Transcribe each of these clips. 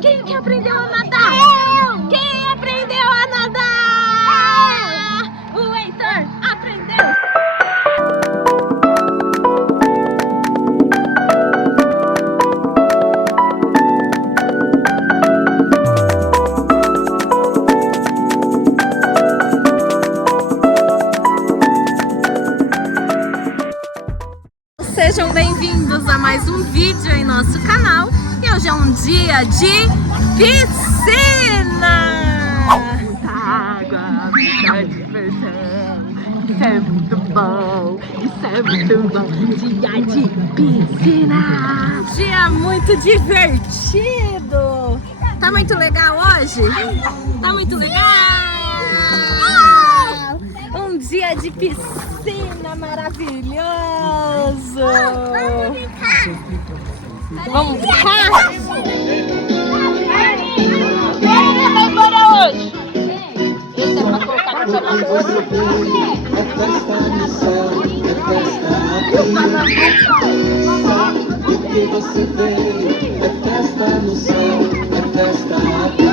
Quem que aprendeu a nadar? Quem aprendeu a nadar? O Heitor aprendeu! Sejam bem-vindos a mais um vídeo em nosso canal. E hoje é um dia de piscina! Muita água, muita diversão. Isso é muito bom, isso é muito bom. Dia de piscina! Dia muito divertido! Tá muito legal hoje? Tá muito legal! Um dia de piscina maravilhoso! Vamos brincar? Vai embora hoje! Esse é pra colocar no seu Porque você veio, é festa no céu, é festa aqui. Porque você veio, é festa no céu, é festa aqui.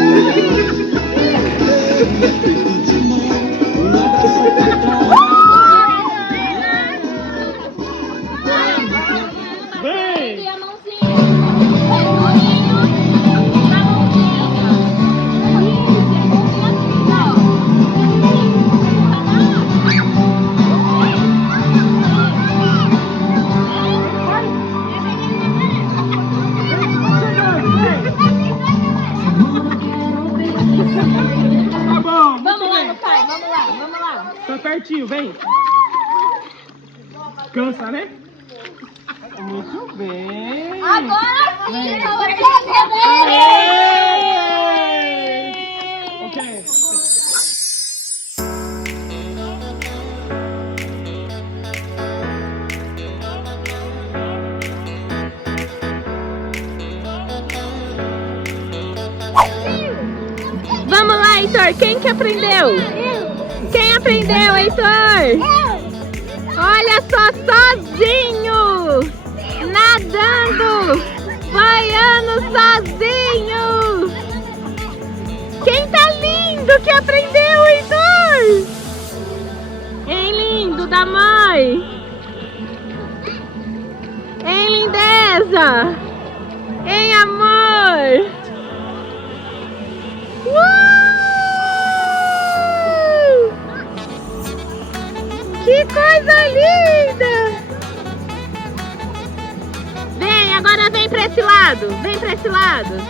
Aperto de mão, um abraço pra trás. Vem! E a mãozinha! Olhinho! Na mãozinha! Tá bom, Vamos lá, meu pai! Vamos lá! Vamos lá! tá pertinho, vem. Cansa, né? Muito bem. Agora sim! Ok. Vamos lá, Heitor! Quem que aprendeu? Quem aprendeu, Heitor? Olha só, sozinho! Nadando! Baiano sozinho! Quem tá lindo que aprendeu, Heitor? Hein, lindo da mãe? Hein, lindeza? Hein, amor? Que coisa linda! Vem, agora vem pra esse lado. Vem pra esse lado.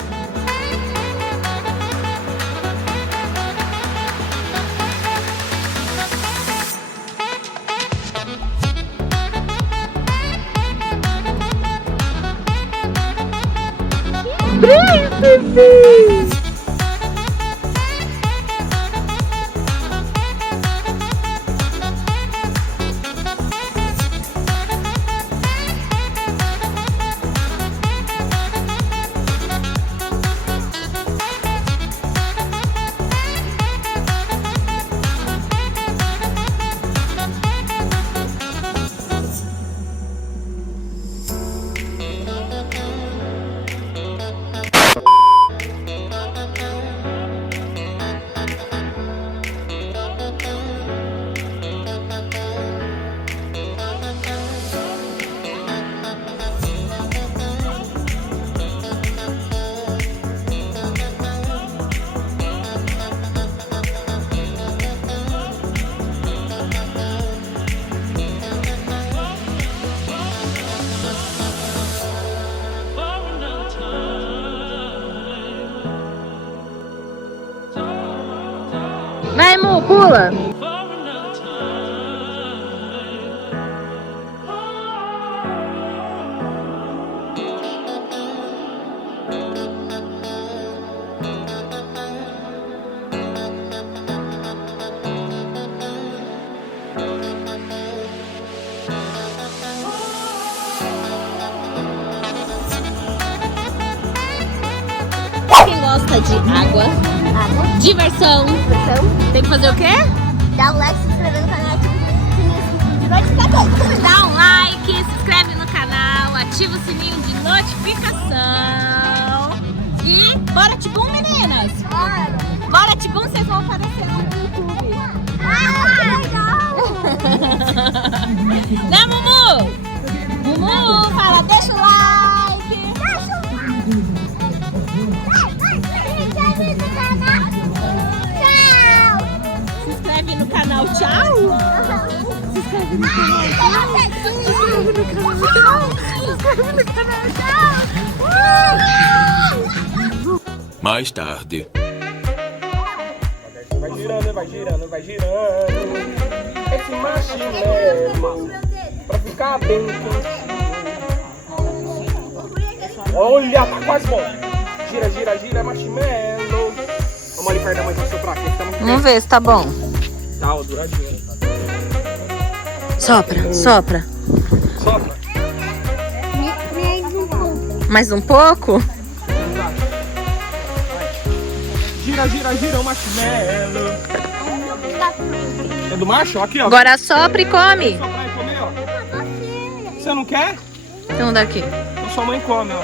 Príncipe! Vai, Mu, pula! Quem gosta de água, diversão, tem que fazer o quê? Dá um like, se inscrever no canal, ativa o sininho de notificação. Dá um like, se inscreve no canal, ativa o sininho de notificação. E bora Tibum, meninas? Bora Tibum, vocês vão aparecer lá no YouTube. Que legal! Né, Mumu? Mumu, fala, deixa o like. Se inscreve no canal, tchau. Se inscreve no canal, tchau. Se inscreve no canal, tchau. Se inscreve no canal, tchau. Mais tarde. Vai girando, vai girando, vai girando. Esse marshmallow pra ficar bem quentinho. Olha, tá quase bom. Gira, gira, gira, marshmallow. Vamos ali perto da mãe pra soprar aqui. Vamos ver se tá bom. Tá, ó, douradinho. Sopra, sopra. Sopra. Mais um pouco? Gira, gira, gira o marshmallow. É do macho? Aqui, ó. Agora sopra e come. Soprar e comer, ó. Você não quer? Então daqui. Então sua mãe come, ó.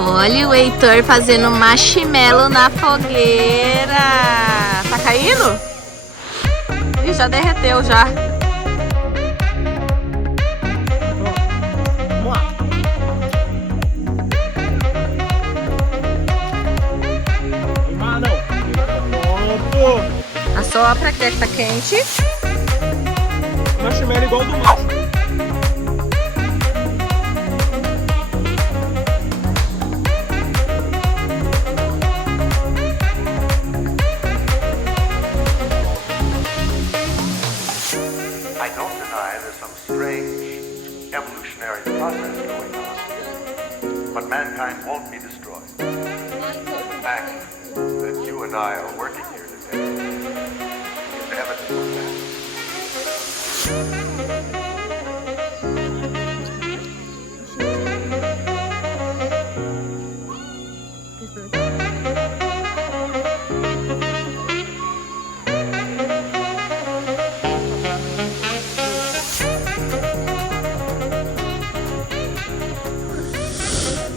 Olha o Heitor fazendo marshmallow na fogueira. Tá caindo? Ih, já derreteu já. Vamos lá. Queimar não. Pronto. Assopra que tá quente. Marshmallow igual do macho. I don't deny there's some strange evolutionary process going on, but mankind won't be destroyed. The fact that you and I are working here today is evidence of that.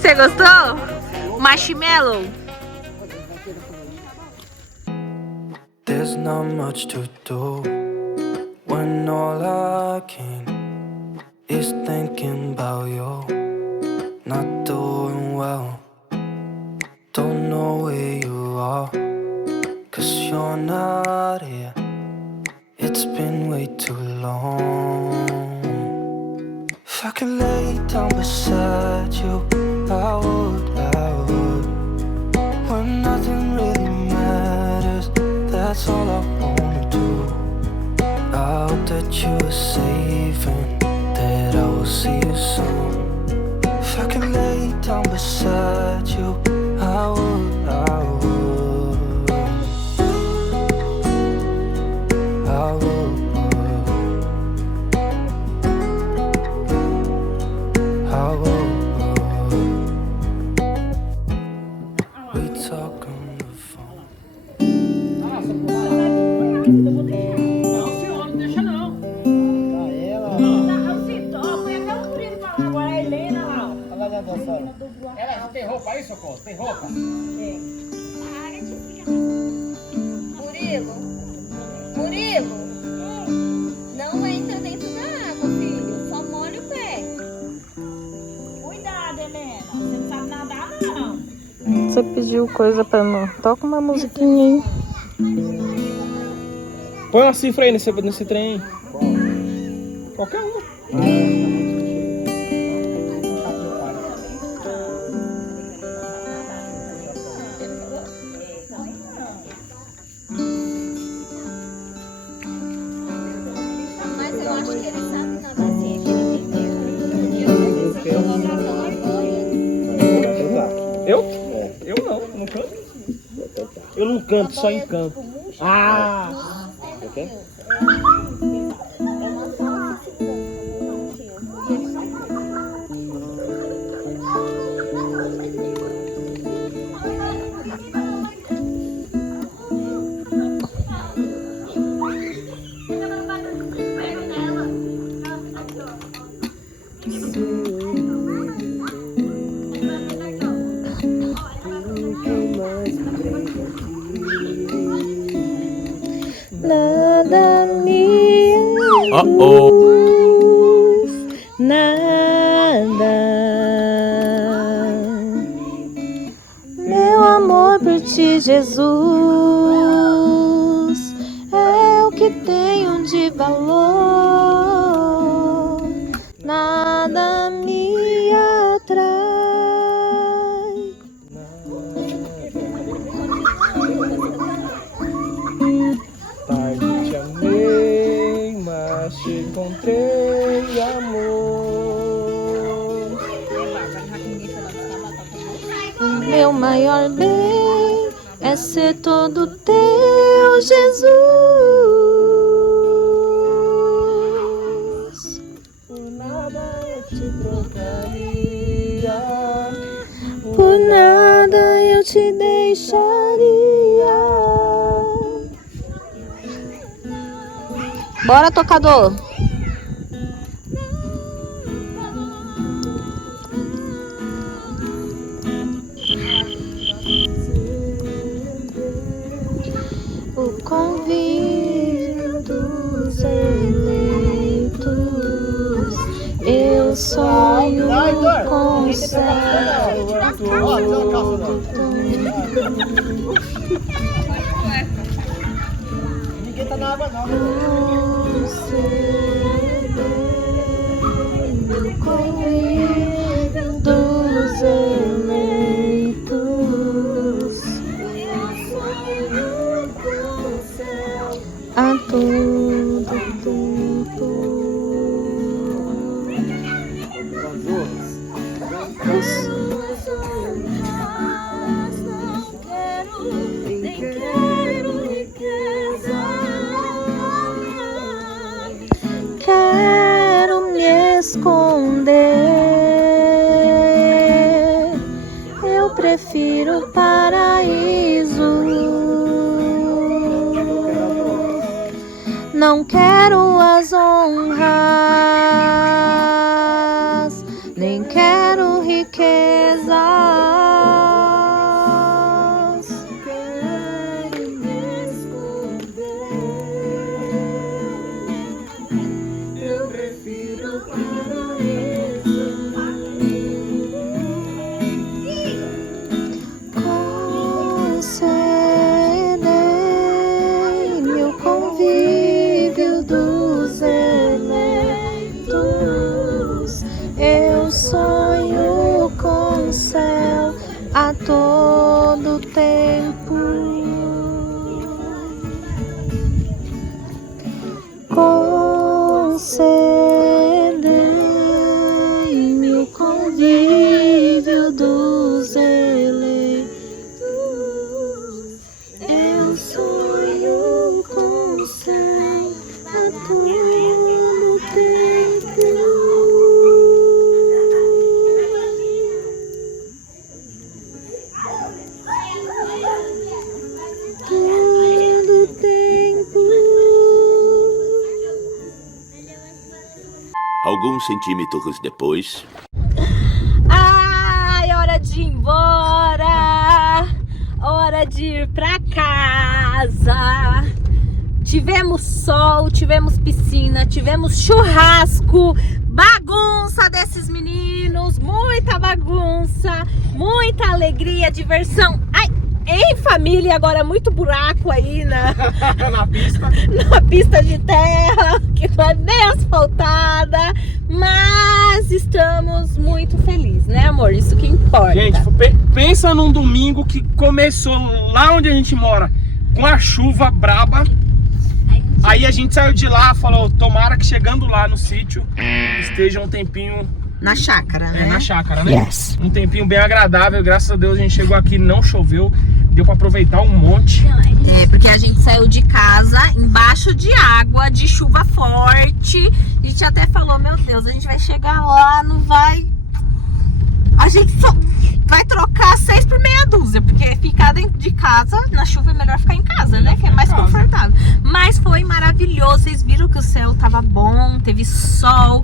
Você gostou? Marshmallow. There's not much to do when all I can is thinking about you. Not doing well, don't know where you are, 'cause you're not here. It's been way too long. If I could lay down beside you, I would. When nothing really matters, that's all I wanna do. I hope that you are safe and that I will see you soon. If I could lay down beside you, I would. I would. I would. We talk on the phone. Ela tem roupa aí, Socorro? Tem roupa? Murilo, não entra dentro da água, filho. Só molha o pé. Cuidado, Helena. Você não sabe nadar, não. Você pediu coisa pra não. Toca uma musiquinha aí. Põe uma cifra aí nesse trem aí. Qualquer uma. Mas eu acho que ele sabe nadar assim, que ele entendeu. Eu não canto. Eu não canto, só encanto. Ah! Nada. Meu amor por ti, Jesus, é o que tenho de valor. Nada me atrai. Tarde te amei, mas te encontrei, amor. O meu maior bem é ser todo teu, Jesus. Por nada eu te trocaria. Por nada eu te deixaria. Bora, tocador. O convívio dos eleitos, eu sonho com o céu. Ninguém tá na água não. O convívio dos eleitos, eu sonho com o céu a todo tempo. Nem quero riqueza, quero me esconder. Eu prefiro o paraíso. Não quero as honras, nem quero riquezas. Quero me esconder. Eu prefiro o paraíso. Concedei-me o convívio dos eleitos. Eu sonho com o céu a todo tempo. Concedei-me o convívio dos eleitos. Eu sonho com o céu a todo tempo. Todo tempo. Alguns centímetros depois. Ai, hora de ir embora. Hora de ir pra casa. Tivemos sol, tivemos piscina, tivemos churrasco, bagunça desses meninos, muita bagunça, muita alegria, diversão. Ai, em família, agora muito buraco aí na pista. na pista de terra, que não é nem asfaltada, mas estamos muito felizes, né, amor? Isso que importa. Gente, pensa num domingo que começou lá onde a gente mora com a chuva braba. Aí a gente saiu de lá, falou, tomara que chegando lá no sítio esteja um tempinho... Na chácara, né? Na chácara, né? Yes. Um tempinho bem agradável, graças a Deus a gente chegou aqui, não choveu, deu pra aproveitar um monte. É, porque a gente saiu de casa embaixo de água, de chuva forte. A gente até falou, meu Deus, a gente vai chegar lá, não vai... A gente só vai trocar 6 por meia dúzia, porque ficar dentro de casa, na chuva é melhor ficar em casa, né? Que é mais confortável. Mas foi maravilhoso, vocês viram que o céu tava bom, teve sol,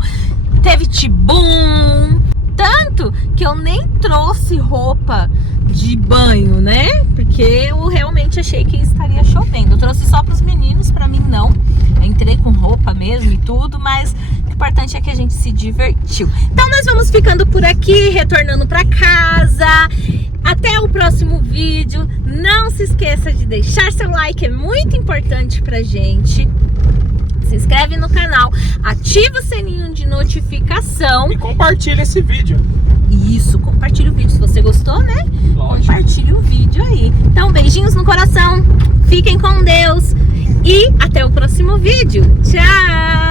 teve tibum. Tanto que eu nem trouxe roupa de banho, né? Porque porque eu realmente achei que estaria chovendo. Eu trouxe só pros meninos, pra mim não. Eu entrei com roupa mesmo e tudo, mas o importante é que a gente se divertiu. Então nós vamos ficando por aqui, retornando pra casa. Até o próximo vídeo. Não se esqueça de deixar seu like, é muito importante pra gente. Se inscreve no canal, ativa o sininho de notificação. E compartilha esse vídeo. Isso, compartilha o vídeo. Se você gostou, né? Lógico. Compartilha o vídeo aí. Então, beijinhos no coração. Fiquem com Deus. E até o próximo vídeo. Tchau!